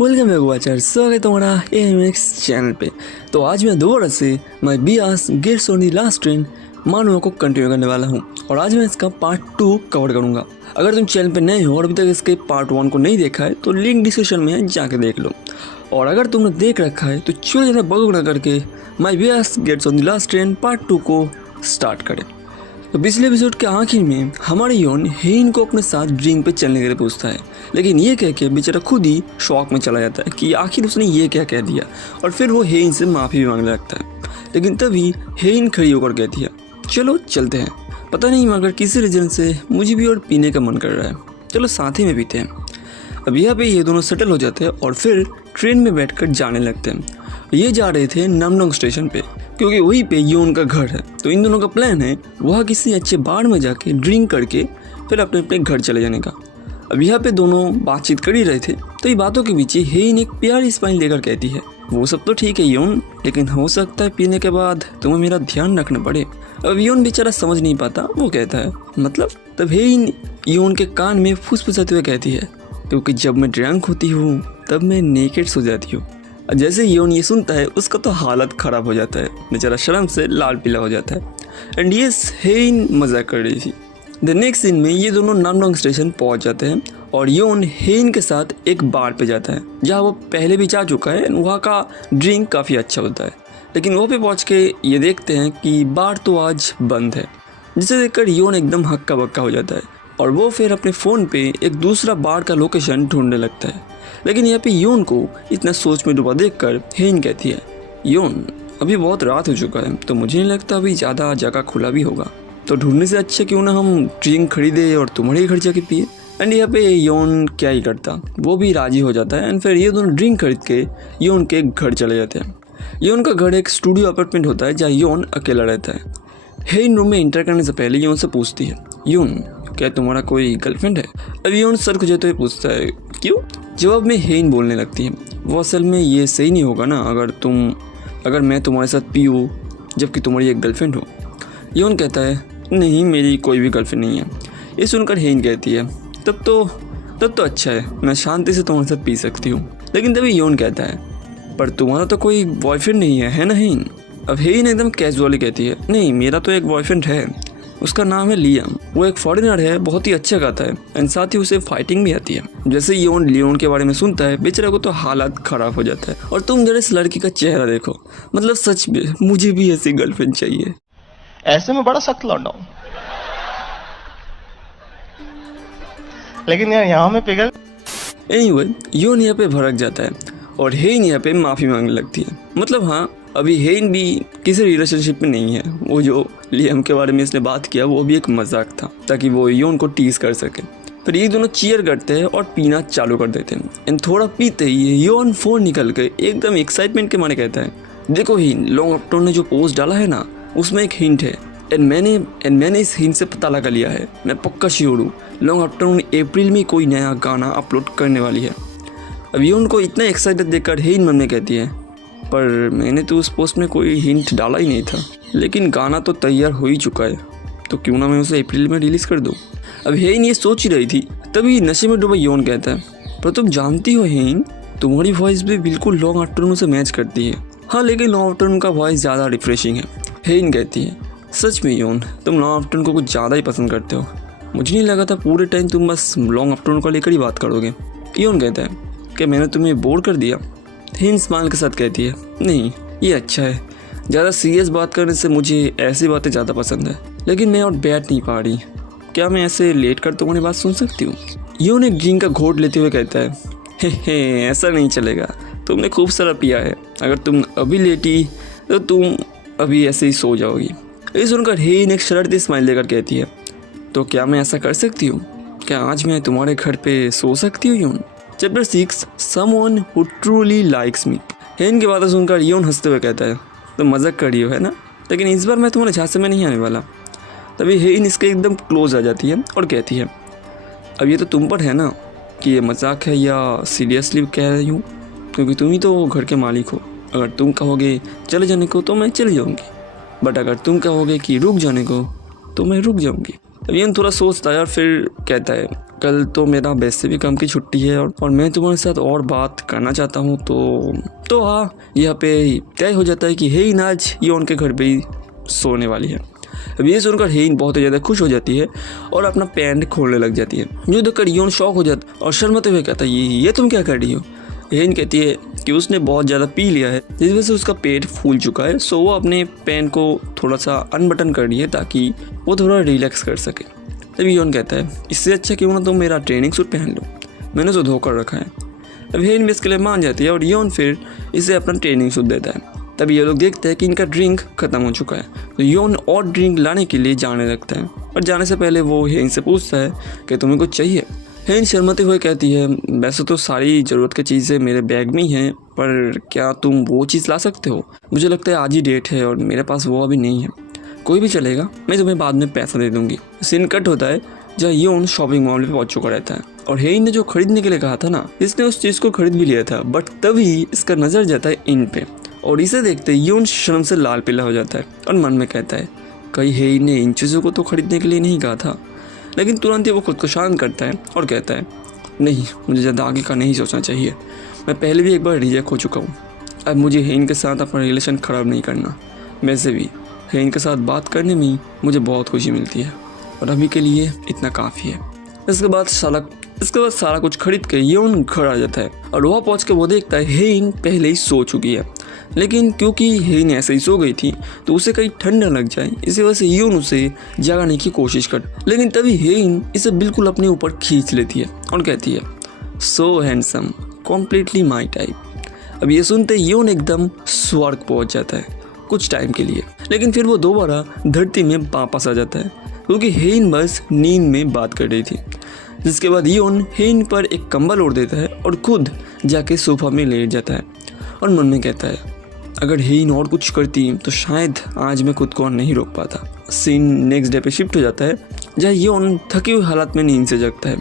Welcome back watcher, स्वागत है तुम्हारा AMX चैनल पे। तो आज मैं दोबारा से my bias gets on the last train Manav को कंटिन्यू करने वाला हूँ और आज मैं इसका पार्ट 2 कवर करूँगा। अगर तुम चैनल पे नए हो और अभी तक इसके पार्ट 1 को नहीं देखा है तो लिंक डिस्क्रिप्शन में है, जाके देख लो। और अगर तुमने देख रखा है तो चलो जरा बगड़ करके my bias gets on the last train part 2 को स्टार्ट करें। तो पिछले एपिसोड के आखिर में हमारे योन हेइन को अपने साथ ड्रिंक पे चलने के लिए पूछता है, लेकिन ये कह के बेचारा खुद ही शॉक में चला जाता है कि आखिर उसने ये क्या कह दिया। और फिर वो हेइन से माफ़ी भी मांगने लगता है, लेकिन तभी हेइन खड़ी होकर कहती है, चलो चलते हैं। पता नहीं मगर किसी रीज़न से मुझे भी और पीने का मन कर रहा है, चलो साथ ही में पीते हैं। अब यहाँ पे ये दोनों सेटल हो जाते हैं और फिर ट्रेन में बैठकर जाने लगते हैं। ये जा रहे थे नामडोंग स्टेशन पे, क्योंकि वहीं पे योन का घर है। तो इन दोनों का प्लान है वहाँ किसी अच्छे बार में जाके ड्रिंक करके फिर अपने अपने घर चले जाने का। अब यहाँ पे दोनों बातचीत कर ही रहे थे, तो ये बातों के बीच हेइन एक प्यारी स्माइल देकर कहती है, वो सब तो ठीक है योन, लेकिन हो सकता है पीने के बाद तुम्हें मेरा ध्यान रखना पड़े। अब योन बेचारा समझ नहीं पाता, वो कहता है मतलब। तब हेइन योन के कान में फुसफुसाते हुए कहती है, क्योंकि जब मैं ड्रंक होती हूँ तब मैं नेकेड सो जाती हूँ। जैसे योन ये सुनता है उसका तो हालत ख़राब हो जाता है, बेचारा शर्म से लाल पीला हो जाता है। एंड यस, हेइन मजाक कर रही थी। द नेक्स्ट सीन में ये दोनों नामडोंग स्टेशन पहुंच जाते हैं और योन हेइन के साथ एक बार पे जाता है जहां वो पहले भी जा चुका है। वहाँ का ड्रिंक काफ़ी अच्छा होता है, लेकिन वहाँ पे पहुँच के ये देखते हैं कि बार तो आज बंद है, जिसे देखकर योन एकदम हक्का बक्का हो जाता है और वो फिर अपने फ़ोन पे एक दूसरा बार का लोकेशन ढूंढने लगता है। लेकिन यहाँ पे योन को इतना सोच में डूबा देखकर हेइन कहती है, योन अभी बहुत रात हो चुका है तो मुझे नहीं लगता अभी ज़्यादा जगह खुला भी होगा, तो ढूंढने से अच्छा क्यों ना हम ड्रिंक खरीदे और तुम्हारे घर जाके पिए। एंड यहाँ पे योन क्या ही करता, वो भी राजी हो जाता है। एंड फिर ये दोनों ड्रिंक खरीद के योन के घर चले जाते हैं। योन का घर एक स्टूडियो अपार्टमेंट होता है जहाँ योन अकेला रहता है। हेइन रूम में इंटर करने से पहले योन से पूछती है, योन क्या तुम्हारा कोई गर्लफ्रेंड है? अब योन सर खुजाते हुए पूछता है, क्यों? जवाब में हेइन बोलने लगती है, वो असल में ये सही नहीं होगा ना अगर मैं तुम्हारे साथ पीऊँ जबकि तुम्हारी एक गर्लफ्रेंड हो। योन कहता है, नहीं मेरी कोई भी गर्लफ्रेंड नहीं है। ये सुनकर हेइन कहती है, तब तो अच्छा है, मैं शांति से तुम्हारे साथ पी सकती हूँ। लेकिन तभी योन कहता है, पर तुम्हारा तो कोई बॉयफ्रेंड नहीं है ना हेइन? अब हेइन एकदम कैजुअली कहती है, नहीं मेरा तो एक बॉयफ्रेंड है, उसका नाम है लियम। वो एक फॉरेनर है, बहुत ही अच्छा गाता है एंड साथ ही उसे फाइटिंग भी आती है। जैसे योन लियोन के बारे में सुनता है बेचारे को तो हालत खराब हो जाता है। और तुम जरा इस लड़की का चेहरा देखो, मतलब सच में मुझे भी ऐसी गर्लफ्रेंड चाहिए। ऐसे में बड़ा सख्त लौंडा हूं, लेकिन यार यहाँ में पिघल। एनीवे, योन यहाँ पे भड़क जाता है और हेइन यहाँ पे माफ़ी मांगने लगती है। मतलब हाँ, अभी हेइन भी किसी रिलेशनशिप में नहीं है। वो जो लियम के बारे में इसने बात किया वो भी एक मजाक था, ताकि वो योन को टीज कर सके। फिर ये दोनों चीयर करते हैं और पीना चालू कर देते हैं। एंड थोड़ा पीते ही योन फ़ोन निकल के एकदम एक्साइटमेंट के मारे कहता है, देखो हिन, लॉन्ग अपटोन ने जो पोस्ट डाला है ना उसमें एक हिंट है एंड मैंने इस हिंट से पता लगा लिया है, मैं पक्का श्योर हूँ लॉन्ग अपटोन अप्रैल में कोई नया गाना अपलोड करने वाली है। अब योन को इतना एक्साइटेड देखकर हेइन मन में कहती है, पर मैंने तो उस पोस्ट में कोई हिंट डाला ही नहीं था, लेकिन गाना तो तैयार हो ही चुका है, तो क्यों ना मैं उसे अप्रैल में रिलीज़ कर दूँ। अब हेइन ये सोच ही रही थी, तभी नशे में डूबा योन कहता है, पर तुम जानती हो हेइन, तुम्हारी वॉइस भी बिल्कुल लॉन्ग आफ्टरनून से मैच करती है। हाँ, लेकिन लॉन्ग आफ्टरनून का वॉइस ज़्यादा रिफ्रेशिंग है। हेइन कहती है, सच में योन, तुम लॉन्ग आफ्टरनून को कुछ ज़्यादा ही पसंद करते हो, मुझे नहीं लगा था पूरे टाइम तुम बस लॉन्ग आफ्टरनून को लेकर ही बात करोगे। योन कहता है, क्या मैंने तुम्हें बोर कर दिया? हेइन स्माइल के साथ कहती है, नहीं ये अच्छा है, ज़्यादा सीरियस बात करने से मुझे ऐसी बातें ज़्यादा पसंद है, लेकिन मैं और बैठ नहीं पा रही, क्या मैं ऐसे लेट कर तुम्हारी बात सुन सकती हूँ? योन एक ड्रिंक का घोट लेते हुए कहता है, हे ऐसा नहीं चलेगा, तुमने खूब सारा पिया है, अगर तुम अभी लेटी तो तुम अभी ऐसे ही सो जाओगी। ये सुनकर हेइन एक शरारती स्माइल देकर कहती है, तो क्या मैं ऐसा कर सकती हूँ? क्या आज मैं तुम्हारे घर पे सो सकती हूँ योन? Chapter 6, someone who truly likes me. Hein की बातें सुनकर योन हंसते हुए कहता है, तो मजाक कर रही हो है ना, लेकिन इस बार मैं तुम्हारे झांसे में नहीं आने वाला। तभी हेइन इसके एकदम क्लोज आ जाती है और कहती है, अब ये तो तुम पर है ना कि ये मजाक है या सीरियसली कह रही हूँ, क्योंकि तुम ही तो घर के मालिक हो। अगर तुम कहोगे चले जाने को तो मैं चली जाऊँगी, बट अगर तुम कहोगे कि रुक जाने को तो मैं रुक जाऊँगी। अब योन थोड़ा सोचता है और फिर कहता है, कल तो मेरा वैसे भी काम की छुट्टी है और मैं तुम्हारे साथ और बात करना चाहता हूँ। तो हाँ, यहाँ पे तय हो जाता है कि हेइन आज योन के घर पे ही सोने वाली है। अब ये सुनकर हेइन बहुत ही ज़्यादा खुश हो जाती है और अपना पैंट खोलने लग जाती है। जो देखकर योन शॉक हो जाता है और शर्माते हुए कहता है ये तुम क्या कर रही हो। हेइन कहती है कि उसने बहुत ज़्यादा पी लिया है जिस वजह से उसका पेट फूल चुका है, सो वो अपने पैंट को थोड़ा सा अनबटन कर रही है ताकि वो थोड़ा रिलैक्स कर सके। तभी योन कहता है इससे अच्छा क्यों ना तुम मेरा ट्रेनिंग सूट पहन लो, मैंने उसे धोकर रखा है। अब हेइन भी इसके लिए मान जाती है और योन फिर इसे अपना ट्रेनिंग सूट देता है। तभी ये लोग देखते हैं कि इनका ड्रिंक खत्म हो चुका है, तो योन और ड्रिंक लाने के लिए जाने लगता है और जाने से पहले वो हेइन से पूछता है कि तुम्हें कुछ चाहिए। हेइन शर्माते हुए कहती है वैसे तो सारी ज़रूरत की चीज़ें मेरे बैग में ही हैं, पर क्या तुम वो चीज़ ला सकते हो? मुझे लगता है आज ही डेट है और मेरे पास वो अभी नहीं है। कोई भी चलेगा, मैं तुम्हें बाद में पैसा दे दूंगी। सीन कट होता है जहाँ योन शॉपिंग मॉल में पहुंच चुका रहता है और हेइन ने जो खरीदने के लिए कहा था ना, इसने उस चीज़ को खरीद भी लिया था। बट तभी इसका नज़र जाता है इन पे और इसे देखते योन शर्म से लाल पीला हो जाता है और मन में कहता है कहीं हेइन ने इन चीज़ों को तो खरीदने के लिए नहीं कहा था। लेकिन तुरंत ही वो खुद को शांत करता है और कहता है नहीं, मुझे ज़्यादा आगे का नहीं सोचना चाहिए, मैं पहले भी एक बार रिजेक्ट हो चुका हूँ। अब मुझे हेइन के साथ अपना रिलेशन ख़राब नहीं करना। वैसे भी हेइन के साथ बात करने में मुझे बहुत खुशी मिलती है और अभी के लिए इतना काफ़ी है। इसके बाद सारा कुछ खरीद के योन घर आ जाता है और वहाँ पहुँच के वो देखता है हेइन पहले ही सो चुकी है। लेकिन क्योंकि हेइन ऐसे ही सो गई थी तो उसे कहीं ठंड न लग जाए, इसी वजह से योन उसे जगाने की कोशिश कर, लेकिन तभी हेइन इसे बिल्कुल अपने ऊपर खींच लेती है और कहती है सो हैंडसम, कॉम्प्लीटली माई टाइप। अब ये सुनते योन एकदम स्वर्ग पहुँच जाता है कुछ टाइम के लिए, लेकिन फिर वो दोबारा धरती में वापस आ जाता है क्योंकि हेइन बस नींद में बात कर रही थी। जिसके बाद योन हेइन पर एक कंबल ओढ़ देता है और खुद जाके सोफा में लेट जाता है और मन में कहता है अगर हेइन और कुछ करती तो शायद आज मैं खुद को नहीं रोक पाता। सीन नेक्स्ट डे पे शिफ्ट हो जाता है जहाँ योन थके हुए हालत में नींद से जगता है।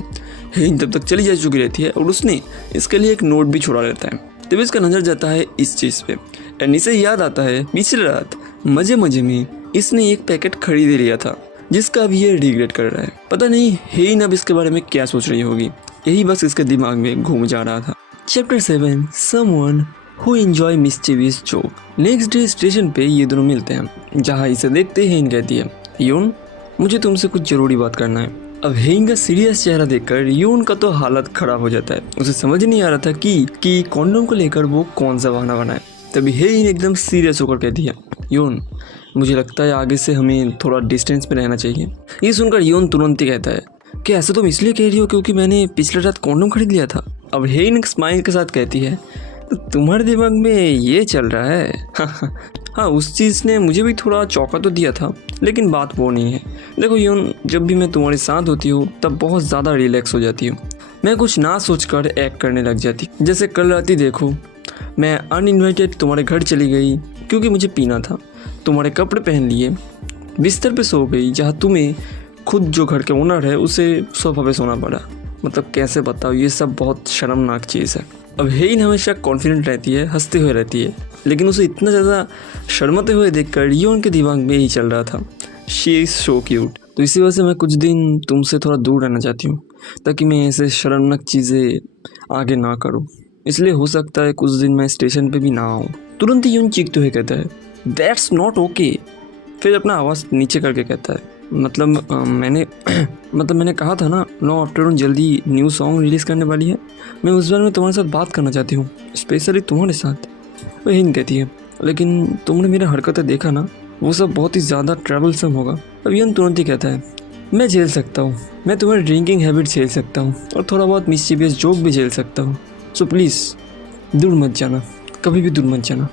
हेइन तब तक चली जा चुकी रहती है और उसने इसके लिए एक नोट भी छोड़ा रहता है। तभी इसका नज़र जाता है इस चीज़ पे एंड इसे याद आता है पिछली रात मज़े में इसने एक पैकेट खरीद लिया था जिसका अभी ये रिग्रेट कर रहा है। पता नहीं हेइन अब इसके बारे में क्या सोच रही होगी, यही बस इसके दिमाग में घूम जा रहा था। Chapter 7 someone who enjoy mischievous joke. Next day station पे ये दोनों मिलते हैं जहाँ इसे देखते हेइन कहती है योन मुझे तुमसे कुछ ज़रूरी बात करना है। अब हेइन का सीरियस चेहरा देखकर योन का तो हालत खराब हो जाता है। उसे समझ नहीं आ रहा था कि कॉन्डोम को लेकर वो कौन सा बहाना बनाए। तभी हेइन एकदम सीरियस होकर कहती है योन मुझे लगता है आगे से हमें थोड़ा डिस्टेंस में रहना चाहिए। ये सुनकर योन तुरंत ही कहता है कि ऐसा तुम इसलिए कह रही हो क्योंकि मैंने पिछले रात कॉन्डोम खरीद लिया था। अब हेइन एक स्माइल के साथ कहती है तो तुम्हारे दिमाग में ये चल रहा है। हाँ, उस चीज़ ने मुझे भी थोड़ा चौंका तो दिया था, लेकिन बात वो नहीं है। देखो योन, जब भी मैं तुम्हारे साथ होती हूँ तब बहुत ज़्यादा रिलैक्स हो जाती हूँ। मैं कुछ ना सोचकर एक्ट करने लग जाती। जैसे कल रात ही देखो, मैं अनइन्वाइटेड तुम्हारे घर चली गई क्योंकि मुझे पीना था, तुम्हारे कपड़े पहन लिए, बिस्तर पे सो गई जहाँ तुम्हें खुद जो घर के ओनर है उसे सोफा पे सोना पड़ा। मतलब कैसे बताओ, ये सब बहुत शर्मनाक चीज़ है। अब हेइन हमेशा कॉन्फिडेंट रहती है, हंसते हुए रहती है, लेकिन उसे इतना ज़्यादा शर्माते हुए देखकर योन के दिमाग में यही चल रहा था शी इज़ सो क्यूट। तो इसी वजह से मैं कुछ दिन तुमसे थोड़ा दूर रहना चाहती हूँ ताकि मैं ऐसे शर्मनाक चीज़ें आगे ना करूँ। इसलिए हो सकता है कुछ दिन मैं स्टेशन पे भी ना आऊँ। तुरंत ही योन चीखते हुए कहता है दैट्स नॉट ओके। फिर अपना आवाज़ नीचे करके कहता है मैंने कहा था ना, नो आफ्टरनून जल्दी न्यू सॉन्ग रिलीज़ करने वाली है, मैं उस बारे में तुम्हारे साथ बात करना चाहती हूँ, स्पेशली तुम्हारे साथ। वो हिंद कहती है लेकिन तुमने मेरा हरकतें देखा ना, वो सब बहुत ही ज़्यादा ट्रैवलसम होगा। अब यन तुरंत ही कहता है मैं झेल सकता हूँ, मैं तुम्हारी ड्रिंकिंग हैबिट झेल सकता हूँ और थोड़ा बहुत मिस्चीवियस जोक भी झेल सकता हूँ, सो प्लीज़ दूर मत जाना, कभी भी दूर मत जाना।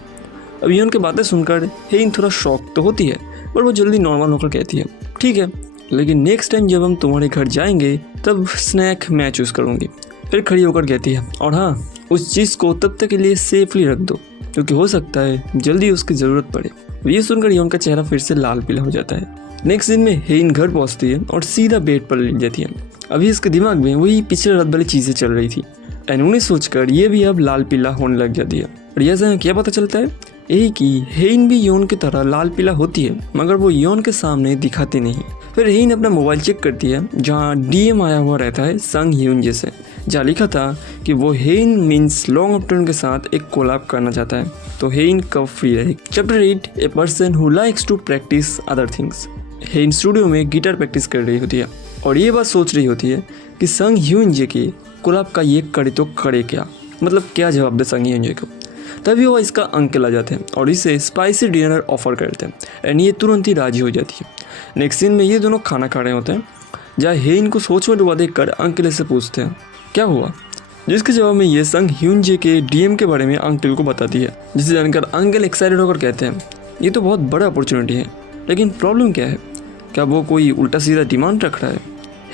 अब यन की बातें सुनकर हेइन थोड़ा शॉक तो होती है, पर वो जल्दी नॉर्मल होकर कहती है ठीक है, लेकिन नेक्स्ट टाइम जब हम तुम्हारे घर जाएंगे तब स्नैक मैं चूज़ करूँगी। फिर खड़ी होकर कहती है और हाँ, उस चीज़ को तब तक के लिए सेफली रख दो क्योंकि हो सकता है जल्दी उसकी ज़रूरत पड़े। ये सुनकर योन का चेहरा फिर से लाल पीला हो जाता है। नेक्स्ट दिन में हेइन घर पहुंचती है और सीधा बेड पर लेट जाती है। अभी इसके दिमाग में वही पिछले रात वाली चीज़ें चल रही थी एंड उन्हें सोचकर ये भी अब लाल पीला होने लग जाती है। और यह से क्या पता चलता है, यही कि हेइन भी योन की तरह लाल पीला होती है, मगर वो योन के सामने दिखाती नहीं। फिर हेइन अपना मोबाइल चेक करती है जहाँ डीएम आया हुआ रहता है संग ह्यूंजे से, जहाँ लिखा था कि वो हेइन मीन्स लॉन्ग आफ्टरनून के साथ एक कोलैब करना चाहता है, तो हेइन कब फ्री रहेगी। Chapter 8 a person who likes to practise other things. Haein studio में गिटार प्रैक्टिस कर रही होती है और ये बात सोच रही होती है कि संग ह्यूंजे के कोलैब का ये करे तो करे क्या, मतलब क्या जवाब दे संग ह्यूंजे को। तभी वो इसका अंकल आ जाते हैं और इसे स्पाइसी डिनर ऑफर करते हैं एंड ये तुरंत ही राजी हो जाती है। नेक्स्ट सीन में ये दोनों खाना खा रहे होते हैं जहाँ हेइन को सोच में डुबा देख कर अंकल से पूछते हैं क्या हुआ, जिसके जवाब में ये संग ह्यूंजे के डीएम के बारे में अंकल को बताती है, जिसे जानकर अंकल एक्साइटेड होकर कहते हैं ये तो बहुत बड़ा अपॉर्चुनिटी है, लेकिन प्रॉब्लम क्या है, क्या वो कोई उल्टा सीधा डिमांड रख रहा है।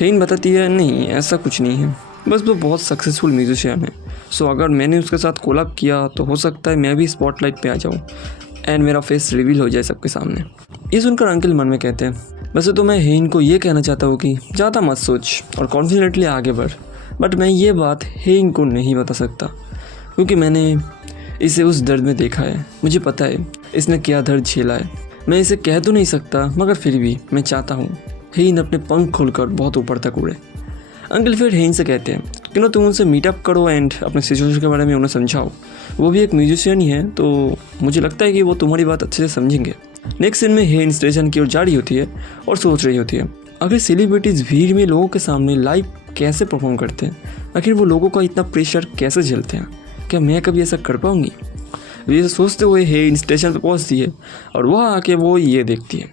हेइन बताती है नहीं ऐसा कुछ नहीं है, बस वो बहुत सक्सेसफुल म्यूजिशियन है, सो अगर मैंने उसके साथ कोलैब किया तो हो सकता है मैं भी स्पॉटलाइट पे आ जाऊँ एंड मेरा फेस रिवील हो जाए सबके सामने। ये सुनकर अंकल मन में कहते हैं वैसे तो मैं हेइन को ये कहना चाहता हूँ कि ज़्यादा मत सोच और कॉन्फिडेंटली आगे बढ़, बट मैं ये बात हेइन को नहीं बता सकता क्योंकि मैंने इसे उस दर्द में देखा है, मुझे पता है इसने क्या दर्द झेला है। मैं इसे कह तो नहीं सकता मगर फिर भी मैं चाहता हूँ हेइन अपने पंख खोलकर बहुत ऊपर तक उड़े। अंकल फिर हेइन से कहते हैं कि ना तुम उनसे मीटअप करो एंड अपने सिचुएशन के बारे में उन्हें समझाओ, वो भी एक म्यूजिशियन ही है तो मुझे लगता है कि वो तुम्हारी बात अच्छे से समझेंगे। नेक्स्ट सीन में हेइन स्टेशन की ओर जा रही होती है और सोच रही होती है अगर सेलिब्रिटीज़ भीड़ में लोगों के सामने लाइव कैसे परफॉर्म करते हैं, आखिर वो लोगों का इतना प्रेशर कैसे झेलते हैं, क्या मैं कभी ऐसा कर पाऊँगी। ये सोचते हुए हेइन स्टेशन पर पहुँचती है और वहाँ आके वो ये देखती है।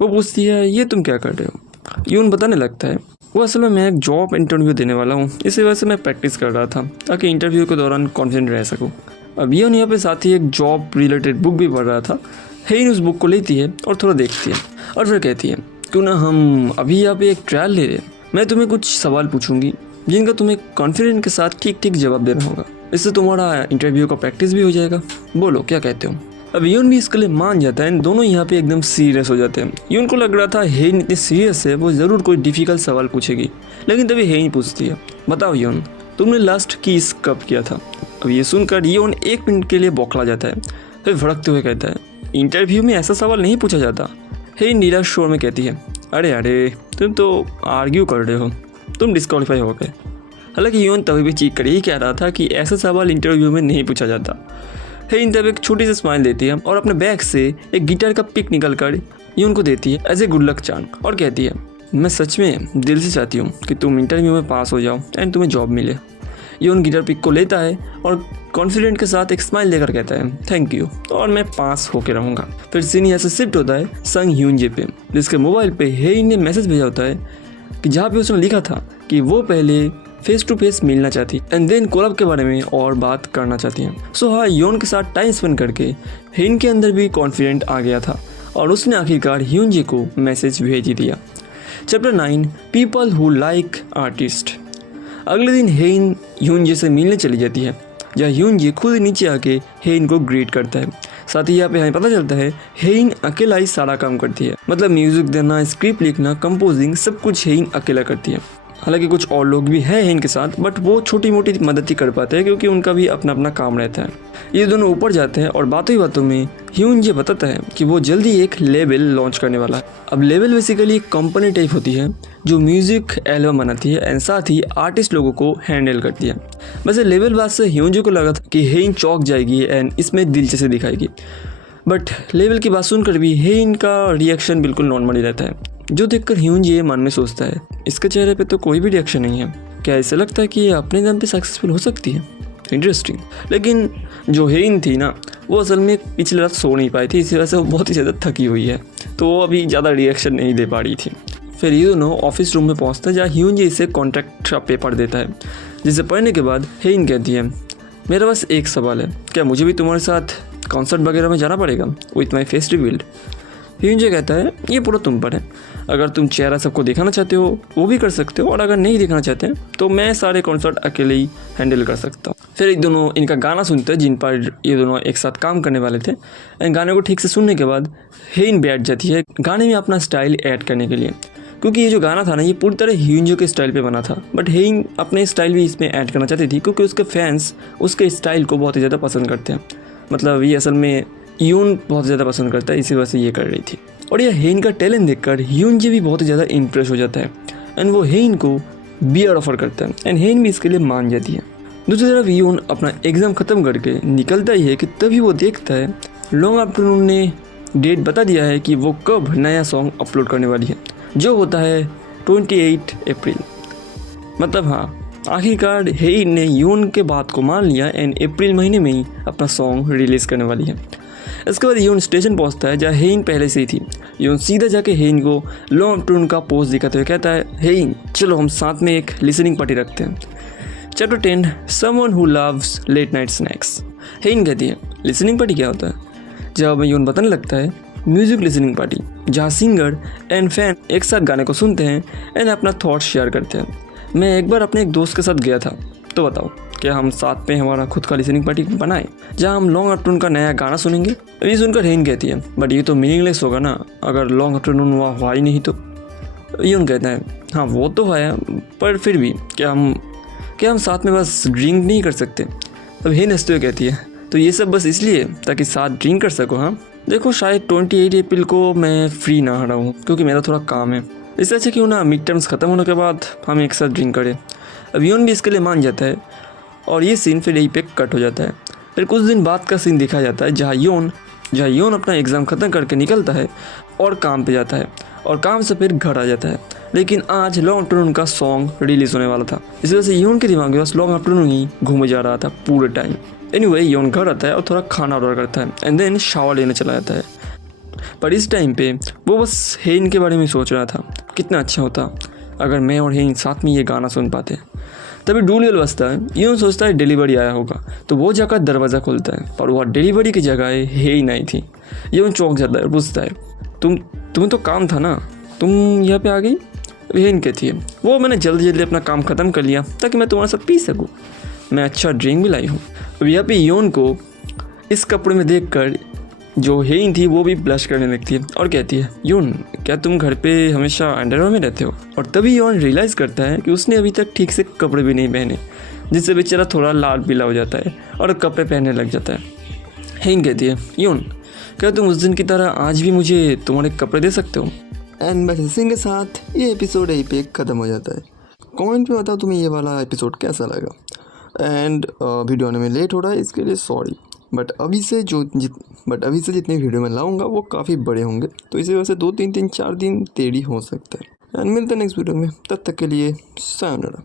वो पूछती है ये तुम क्या कर रहे हो। यून बताने लगता है वो असल में मैं एक जॉब इंटरव्यू देने वाला हूँ, इसी वजह से मैं प्रैक्टिस कर रहा था ताकि इंटरव्यू के दौरान कॉन्फिडेंट रह सकूँ। अब यून यहाँ पे साथ ही एक जॉब रिलेटेड बुक भी पढ़ रहा था। हेइन उस बुक को लेती है और थोड़ा देखती है और फिर कहती है क्यों ना हम अभी यहाँ पे एक ट्रायल ले लें, मैं तुम्हें कुछ सवाल पूछूंगी जिनका तुम्हें कॉन्फिडेंट के साथ ठीक ठीक जवाब देना होगा, इससे तुम्हारा इंटरव्यू का प्रैक्टिस भी हो जाएगा, बोलो क्या कहते हो। अब यून भी इसके लिए मान जाता है, दोनों यहाँ पे एकदम सीरियस हो जाते हैं। यून को लग रहा था हेइन इतनी सीरियस है वो ज़रूर कोई डिफ़िकल्ट सवाल पूछेगी, लेकिन तभी हेइन पूछती है बताओ यून तुमने लास्ट किस कब किया था। अब ये सुनकर यून 1 मिनट के लिए बौखला जाता है, फिर भड़कते हुए कहता है इंटरव्यू में ऐसा सवाल नहीं पूछा जाता। हेइन निराश शोर में कहती है अरे तुम तो आर्ग्यू कर रहे हो, तुम डिस्क्वालीफाई हो गए। हालांकि यून तभी भी चीख कर यही कह रहा था कि ऐसा सवाल इंटरव्यू में नहीं पूछा जाता। हेइन तब एक छोटी सी स्माइल देती है और अपने बैग से एक गिटार का पिक निकल कर यून को देती है as a good luck charm और कहती है मैं सच में दिल से चाहती हूँ कि तुम इंटरव्यू में पास हो जाओ एंड तुम्हें जॉब मिले। यून गिटार पिक को लेता है और कॉन्फिडेंट के साथ एक स्माइल देकर कहता है थैंक यू और मैं पास होके रहूँगा। फिर सीन यहाँ से शिफ्ट होता है संग ह्यूंजे पे, जिसके मोबाइल पे हेइन ने मैसेज भेजा होता है कि जहाँ पे उसने लिखा था कि वो पहले फेस टू फेस मिलना चाहती एंड देन कोलैब के बारे में और बात करना चाहती हैं। सो हाँ यून के साथ टाइम स्पेंड करके हेइन के अंदर भी कॉन्फिडेंट आ गया था और उसने आखिरकार ह्यूंजे को मैसेज भेज ही दिया। Chapter 9 people who like artist. अगले दिन हेइन ह्यूंजे से मिलने चली जाती है, जहाँ ह्यूंजे खुद नीचे आके हेइन को ग्रीट करता है। साथ ही यहाँ पे हमें पता चलता है हेइन अकेला ही सारा काम करती है, मतलब म्यूजिक देना, स्क्रिप्ट लिखना, कंपोजिंग सब कुछ हेइन अकेला करती है। हालांकि कुछ और लोग भी हैं इनके साथ, बट वो छोटी मोटी मदद ही कर पाते हैं क्योंकि उनका भी अपना अपना काम रहता है। ये दोनों ऊपर जाते हैं और बातों ही बातों में ह्यूंजे बताता है कि वो जल्दी एक लेबल लॉन्च करने वाला है। अब लेबल बेसिकली एक कंपनी टाइप होती है जो म्यूजिक एल्बम बनाती है एंड साथ ही आर्टिस्ट लोगों को हैंडल करती है। वैसे लेबल बात से ह्यूंजे को लगा था कि हेइन चौंक जाएगी एंड इसमें दिलचस्पी दिखाएगी, बट लेबल की बात सुनकर भी हेइन का रिएक्शन बिल्कुल नॉर्मल ही रहता है, जो देखकर ह्यूंजे मन में सोचता है इसके चेहरे पे तो कोई भी रिएक्शन नहीं है, क्या ऐसा लगता है कि ये अपने दम पे सक्सेसफुल हो सकती है। इंटरेस्टिंग। लेकिन जो हेइन थी ना वो असल में पिछले रात सो नहीं पाई थी, इसी वजह से वो बहुत ही ज़्यादा थकी हुई है, तो वो अभी ज़्यादा रिएक्शन नहीं दे पा रही थी। फिर ये दोनों ऑफिस रूम में पहुँचते हैं जहाँ ह्यूंजे इसे कॉन्ट्रैक्ट का पेपर देता है, जिसे पढ़ने के बाद हेइन कहती है मेरा बस एक सवाल है, क्या मुझे भी तुम्हारे साथ कॉन्सर्ट वगैरह में जाना पड़ेगा विथ माई फेस रिवील्ड। ह्यूंजे कहता है ये पूरा तुम पर है, अगर तुम चेहरा सबको दिखाना चाहते हो वो भी कर सकते हो, और अगर नहीं दिखाना चाहते हैं तो मैं सारे कॉन्सर्ट अकेले ही हैंडल कर सकता हूँ। फिर एक दोनों इनका गाना सुनते हैं जिन पर ये दोनों एक साथ काम करने वाले थे, एंड गाने को ठीक से सुनने के बाद हेइन बैठ जाती है गाने में अपना स्टाइल ऐड करने के लिए, क्योंकि ये जो गाना था ना ये पूरी तरह ह्यूंजे के स्टाइल पे बना था, बट हेइन अपने स्टाइल भी इसमें ऐड करना चाहती थी क्योंकि उसके फैंस उसके स्टाइल को बहुत ही ज़्यादा पसंद करते हैं। मतलब ये असल में यून बहुत ज़्यादा पसंद करता है, इसी वजह से ये कर रही थी। और यह हेन का टैलेंट देखकर यून जी भी बहुत ज़्यादा इम्प्रेस हो जाता है एंड वो हेन को बियर ऑफर करता है एंड हेन भी इसके लिए मान जाती है। दूसरी तरफ यून अपना एग्ज़ाम ख़त्म करके निकलता ही है कि तभी वो देखता है लॉन्ग आफ्टरनून ने डेट बता दिया है कि वो कब नया सॉन्ग अपलोड करने वाली है, जो होता है 28 अप्रैल। मतलब हाँ, आखिरकार हेन ने यून के बात को मान लिया एंड अप्रैल महीने में ही अपना सॉन्ग रिलीज़ करने वाली है। इसके बाद यून स्टेशन पहुंचता है जहाँ हेन पहले से ही थी। यून सीधा जाके हेन को लॉन्ग आफ्टरनून का पोस्ट दिखाते हुए कहता है, हेन चलो हम साथ में एक लिसनिंग पार्टी रखते हैं। Chapter 10 someone who loves late night snacks. हेन कहती है लिसनिंग पार्टी क्या होता है? जब यून बताने लगता है म्यूजिक लिसनिंग पार्टी, जहाँ सिंगर एंड फैन एक साथ गाने को सुनते हैं एंड अपना थॉट्स शेयर करते हैं। मैं एक बार अपने एक दोस्त के साथ गया था, तो बताओ क्या हम साथ में हमारा खुद का लिसनिंग पार्टी बनाएं जहाँ हम लॉन्ग आफ्टरनून का नया गाना सुनेंगे? ये सुनकर हेन कहती है बट ये तो मीनिंगलेस होगा ना, अगर लॉन्ग आफ्टरनून हुआ ही नहीं तो। यून कहता है हाँ वो तो है, पर फिर भी क्या हम साथ में बस ड्रिंक नहीं कर सकते? तब हेन हंसते हुए कहती है तो ये सब बस इसलिए ताकि साथ ड्रिंक कर सको? हाँ देखो, शायद 28 अप्रैल को मैं फ्री ना रहा हूँ क्योंकि मेरा थोड़ा काम है, इससे अच्छा क्यों ना मिड टर्म्स ख़त्म होने के बाद हम एक साथ ड्रिंक करें। अब यून भी इसके लिए मान जाता है और ये सीन फिर यहीं पे कट हो जाता है। फिर कुछ दिन बाद का सीन दिखाया जाता है जहाँ यून अपना एग्ज़ाम ख़त्म करके निकलता है और काम पे जाता है और काम से फिर घर आ जाता है। लेकिन आज लॉन्ग आफ्टरनून का सॉन्ग रिलीज़ होने वाला था, इस वजह से यून के दिमाग में बस लॉन्ग आफ्टरनून ही घूमे जा रहा था पूरे टाइम। एनीवे यून घर आता है और थोड़ा खाना ऑर्डर करता है एंड देन शावर लेने चला जाता है। पर इस टाइम पे वो बस हेन के बारे में सोच रहा था, कितना अच्छा होता अगर मैं और हेन साथ में ये गाना सुन पाते। तभी डूल बेल बजता है। यून सोचता है डिलीवरी आया होगा, तो वो जाकर दरवाज़ा खोलता है, पर वह डिलीवरी की जगह हेन आई थी। यून चौंक जाता है, पूछता है तुम्हें तो काम था ना, तुम यहाँ पे आ गई? हेन कहती है वो मैंने जल्दी अपना काम ख़त्म कर लिया ताकि मैं तुम्हारे साथ पी सकूँ, मैं अच्छा ड्रिंक भी लाई हूँ। अब यहाँ पे यून को इस कपड़े में देखकर जो हेन थी वो भी ब्लश करने लगती है और कहती है यून क्या तुम घर पे हमेशा अंडरवेयर में रहते हो? और तभी यून रियलाइज़ करता है कि उसने अभी तक ठीक से कपड़े भी नहीं पहने, जिससे बेचारा थोड़ा लाल पीला हो जाता है और कपड़े पहनने लग जाता है। हेन कहती है यून क्या तुम उस दिन की तरह आज भी मुझे तुम्हारे कपड़े दे सकते हो? एंड बस इसी के साथ ये एपिसोड यहीं पे ख़त्म हो जाता है। कमेंट में बताओ तुम्हें ये वाला एपिसोड कैसा लगा। एंड वीडियो आने में लेट हो रहा है इसके लिए सॉरी, बट अभी से जितने वीडियो मैं लाऊंगा वो काफ़ी बड़े होंगे, तो इसी वजह से 2-3-4 दिन देरी हो सकता है। एंड मिलते हैं नेक्स्ट वीडियो में, तब तक के लिए सायोनारा।